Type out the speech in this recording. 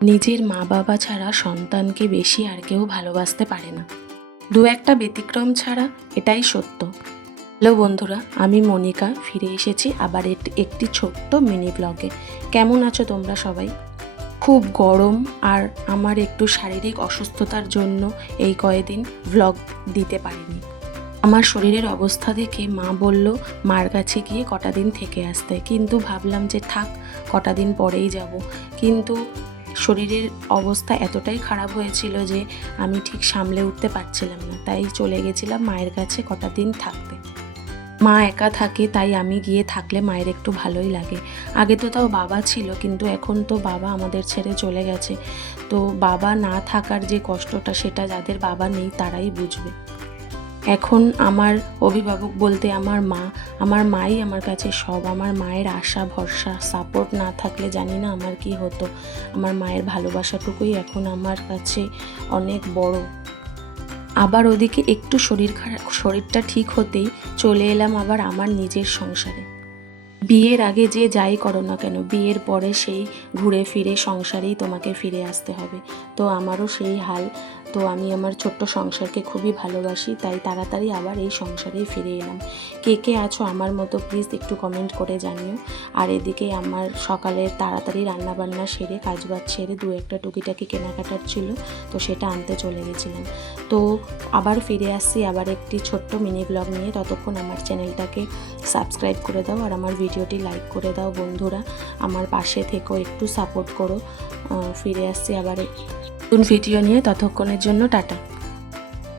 নিজের মা বাবা ছাড়া সন্তানকে বেশি আর কেউ ভালোবাসতে পারে না। দু একটা ব্যতিক্রম ছাড়া এটাই সত্য। হ্যালো বন্ধুরা, আমি মনিকা ফিরে এসেছি আবার একটি ছোট্ট মিনি ব্লগে। কেমন আছো তোমরা সবাই? খুব গরম আর আমার একটু শারীরিক অসুস্থতার জন্য এই কয়েকদিন ব্লগ দিতে পারিনি। আমার শরীরের অবস্থা দেখে মা বলল মার কাছে গিয়ে কটা দিন থেকে আসতে, কিন্তু ভাবলাম যে থাক, কটা দিন পরেই যাব। কিন্তু শরীরের অবস্থা এতটাই খারাপ হয়েছিল যে আমি ঠিক সামলে উঠতে পারছিলাম না, তাই চলে গেছিলাম মায়ের কাছে কটা দিন থাকতে। মা একা থাকে, তাই আমি গিয়ে থাকলে মায়ের একটু ভালোই লাগে। আগে তো তাও বাবা ছিল, কিন্তু এখন তো বাবা আমাদের ছেড়ে চলে গেছে। তো বাবা না থাকার যে কষ্টটা, সেটা যাদের বাবা নেই তারাই বুঝবে। এখন আমার অভিভাবক বলতে আমার মাই আমার কাছে সব। আমার মায়ের আশা ভরসা সাপোর্ট না থাকলে জানি না আমার কি হতো। আমার মায়ের ভালোবাসাটুকুই এখন আমার কাছে অনেক বড়। আবার ওদিকে একটু শরীরটা ঠিক হতেই চলে এলাম আবার আমার নিজের সংসারে। বিয়ের আগে যে যাই করো না কেন, বিয়ের পরে সেই ঘুরে ফিরে সংসারেই তোমাকে ফিরে আসতে হবে। তো আমারও সেই হাল। তো আমি আমার ছোট্ট সংসারকে খুবই ভালোবাসি, তাই তাড়াতাড়ি আবার এই সংসারেই ফিরে এলাম। কে কে আছো আমার মতো প্লিজ একটু কমেন্ট করে জানিও। আর এদিকে আমার সকালে তাড়াতাড়ি রান্নাবান্না সেরে কাজবাজ সেরে দু একটা টুকিটাকি কেনাকাটার ছিল, তো সেটা আনতে চলে গেছিলাম। তো আবার ফিরে আসছি আবার একটি ছোট্ট মিনি ব্লগ নিয়ে। ততক্ষণ আমার চ্যানেলটাকে সাবস্ক্রাইব করে দাও আর আমার ভিডিওটি লাইক করে দাও বন্ধুরা। আমার পাশে থেকেও একটু সাপোর্ট করো। ফিরে আসছি আবার নতুন ভিডিও নিয়ে, ততক্ষণের জন্য টাটা।